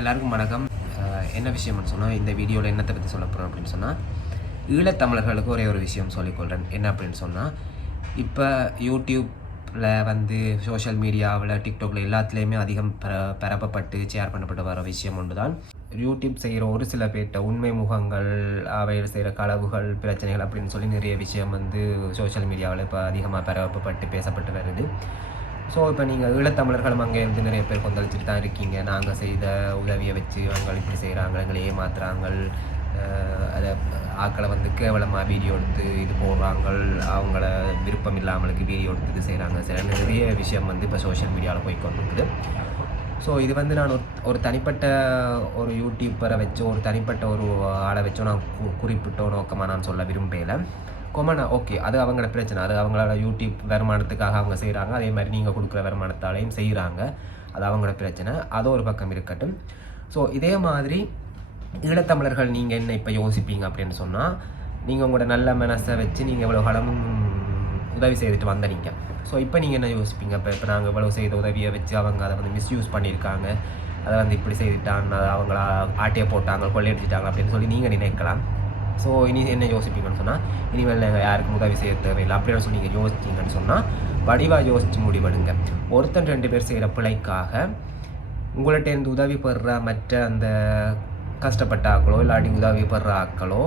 எல்லாருக்கும் வணக்கம். என்ன விஷயம்னு சொன்னால், இந்த வீடியோவில் என்னத்தை பற்றி சொல்ல போகிறோம் அப்படின்னு சொன்னால், ஈழத்தமிழர்களுக்கு ஒரே ஒரு விஷயம் சொல்லிக்கொள்கிறேன். என்ன அப்படின்னு சொன்னால், இப்போ யூடியூப்பில் சோஷியல் மீடியாவில், டிக்டாக்ல எல்லாத்துலேயுமே அதிகம் பரப்பப்பட்டு ஷேர் பண்ணப்பட்டு வர விஷயம் ஒன்று தான் யூடியூப் செய்கிற ஒரு சில பேர்ட்ட உண்மை முகங்கள், அவையில் செய்கிற களவுகள், பிரச்சனைகள் அப்படின்னு சொல்லி நிறைய விஷயம் சோஷியல் மீடியாவில் இப்போ அதிகமாக பரப்பப்பட்டு பேசப்பட்டு வருது. ஸோ இப்போ நீங்கள் ஈழத்தமிழர்களும் அங்கே இருந்து நிறைய பேர் கொந்தளிச்சுட்டு தான் இருக்கீங்க. நாங்கள் செய்த உதவியை வச்சு அவங்க இப்படி செய்கிறாங்க, எங்களை ஏமாத்துறாங்க, அதை ஆக்களை கேவலமாக வீடியோ எடுத்து இது போடுறாங்க, அவங்கள விருப்பம் இல்லாமலுக்கு வீடியோ எடுத்து இது செய்கிறாங்க. சில நிறைய விஷயம் இப்போ சோஷியல் மீடியாவில் போய் கொண்டிருக்குது. ஸோ இது நான் ஒரு தனிப்பட்ட ஒரு யூடியூப்பரை வச்சோ, ஒரு தனிப்பட்ட ஒரு ஆளை வச்சோ நான் குறிப்பிட்டோ நோக்கமாக நான் சொல்ல விரும்பலை. கொமனா ஓகே, அது அவங்களோட பிரச்சனை, அது அவங்களோட யூடியூப் வருமானத்துக்காக அவங்க செய்கிறாங்க. அதே மாதிரி நீங்கள் கொடுக்குற வருமானத்தாலையும் செய்கிறாங்க, அது அவங்களோட பிரச்சனை. அது ஒரு பக்கம் இருக்கட்டும். ஸோ இதே மாதிரி ஈழத்தமிழர்கள் நீங்கள் என்ன இப்போ யோசிப்பீங்க அப்படின்னு சொன்னால், நீங்கள் உங்களோட நல்ல மனசை வச்சு நீங்கள் இவ்வளோ காலமும் உதவி செய்துட்டு வந்தீங்க. ஸோ இப்போ நீங்கள் என்ன யோசிப்பீங்க? இப்போ நாங்கள் இவ்வளோ செய்த உதவியை வச்சு அவங்க அதை மிஸ்யூஸ் பண்ணியிருக்காங்க, அதை இப்படி செய்துட்டாங்க, அதை அவங்கள ஆட்டையை போட்டாங்க, கொள்ளையடிச்சிட்டாங்க அப்படின்னு சொல்லி நீங்கள் நினைக்கலாம். ஸோ இனி என்ன யோசிப்பீங்கன்னு சொன்னால், இனிமேல் நாங்கள் யாருக்கும் உதவி செய்ய தேவையில்லை அப்படின்னு சொல்லி நீங்கள் யோசிச்சிங்கன்னு சொன்னால், வடிவாக யோசித்து முடிவெடுங்க. ஒருத்தன் 2 பேர் செய்கிற பிழைக்காக உங்கள்கிட்ட உதவி பெறுற மற்ற அந்த கஷ்டப்பட்ட ஆக்களோ இல்லாட்டி உதவி பெறுற ஆக்களோ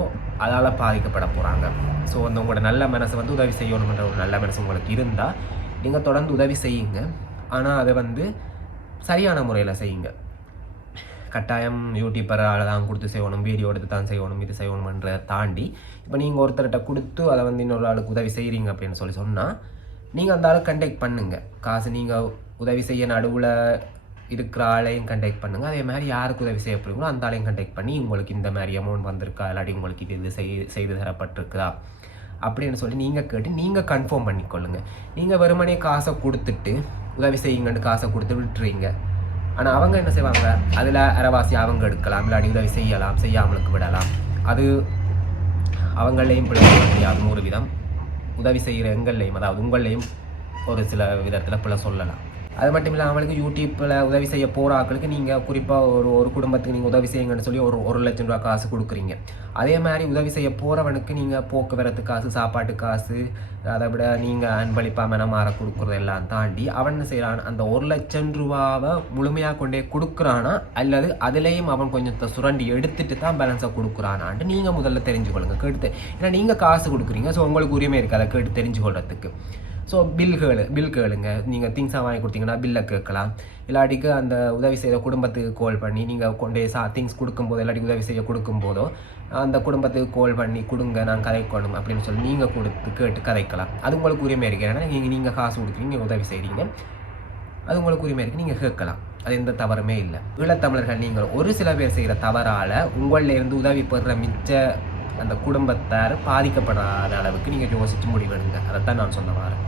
அதால் பாதிக்கப்பட போகிறாங்க. ஸோ உங்களோட நல்ல மனசை உதவி செய்யணுன்ற ஒரு நல்ல மனசு உங்களுக்கு இருந்தால் நீங்கள் தொடர்ந்து உதவி செய்யுங்க. ஆனால் அதை சரியான முறையில் செய்யுங்க. கட்டாயம் யூடியூப்பரால் தான் கொடுத்து செய்யணும், வீடியோ எடுத்து தான் செய்யணும், இது செய்யணுன்றதை தாண்டி இப்போ நீங்கள் ஒருத்தர்கிட்ட கொடுத்து அதை இன்னொரு ஆளுக்கு உதவி செய்கிறீங்க அப்படின்னு சொன்னால், நீங்கள் அந்த ஆளுக்கு கண்டெக்ட் பண்ணுங்கள். காசு நீங்கள் உதவி செய்ய நடுவில் இருக்கிற ஆளையும் கண்டெக்ட் பண்ணுங்கள். அதே மாதிரி யாருக்கு உதவி செய்ய போகிறீங்களோ அந்த ஆளையும் கண்டெக்ட் பண்ணி, உங்களுக்கு இந்த மாதிரி அமௌண்ட் வந்திருக்கா, இல்லாட்டி உங்களுக்கு இது செய்து தரப்பட்டிருக்குதா அப்படின்னு சொல்லி நீங்கள் கேட்டு நீங்கள் கன்ஃபார்ம் பண்ணிக்கொள்ளுங்கள். நீங்கள் வெறுமனே காசை கொடுத்துட்டு உதவி செய்யுங்கன்னு காசை கொடுத்து விட்டுறீங்க. ஆனால் அவங்க என்ன செய்வாங்க, அதில் அரைவாசி அவங்க எடுக்கலாம், இல்லாட்டி உதவி செய்யலாம், செய்யாமலுக்கு விடலாம். அது அவங்களையும் பிழை முடியாது. 100 விதம் உதவி செய்கிற எங்கள்லையும், அதாவது உங்களையும் ஒரு சில விதத்தில் பிழை சொல்லலாம். அது மட்டும் இல்லை, அவங்களுக்கு யூடியூப்பில் உதவி செய்ய போகிற ஆட்களுக்கு நீங்கள் குறிப்பாக ஒரு குடும்பத்துக்கு நீங்கள் உதவி செய்யுங்கன்னு சொல்லி ஒரு லட்சம் ரூபா காசு கொடுக்குறீங்க. அதே மாதிரி உதவி செய்ய போகிறவனுக்கு நீங்கள் போக்குவரத்து காசு, சாப்பாட்டு காசு, அதை விட நீங்கள் அன்பளிப்பாக மனமாற கொடுக்குறது எல்லாம் தாண்டி அவன் என்ன செய்கிறான், அந்த 1 லட்சம் ரூபாவை முழுமையாக கொண்டே கொடுக்குறானா அல்லது அதுலேயும் அவன் கொஞ்சத்தை சுரண்டி எடுத்துட்டு தான் பேலன்ஸை கொடுக்குறானான்ட்டு நீங்கள் முதல்ல தெரிஞ்சுக்கொள்ளுங்க கேட்டு. ஏன்னா நீங்கள் காசு கொடுக்குறீங்க, ஸோ உங்களுக்கு உரிமை இருக்குது அதை கேட்டு தெரிஞ்சுக்கொள்றதுக்கு. ஸோ பில் கேளுங்க. நீங்கள் திங்ஸாக வாங்கி கொடுத்தீங்கன்னா பில்லை கேட்கலாம். இல்லாட்டிக்கு அந்த உதவி செய்கிற குடும்பத்துக்கு கால் பண்ணி நீங்கள் கொண்டே திங்ஸ் கொடுக்கும்போதோ இல்லாட்டி உதவி செய்ய கொடுக்கும்போதோ அந்த குடும்பத்துக்கு கால் பண்ணி கொடுங்க, நான் கதைக்கணும் அப்படின்னு சொல்லி நீங்கள் கேட்டு கதைக்கலாம். அது உங்களுக்கு உரிமை இருக்குது. ஏன்னா நீங்கள் காசு கொடுக்குறீங்க, நீங்கள் உதவி செய்கிறீங்க, அது உங்களுக்கு உரிமை இருக்குது, நீங்கள் கேட்கலாம். அது எந்த தவறுமே இல்லை. ஈழத்தமிழர்கள் நீங்கள் ஒரு சில பேர் செய்கிற தவறால் உங்களிலேருந்து உதவி பெறுற மிச்ச அந்த குடும்பத்தார் பாதிக்கப்படாத அளவுக்கு நீங்கள் யோசித்து முடிவெடுங்க. அதைத்தான் நான் சொல்ல வரேன்.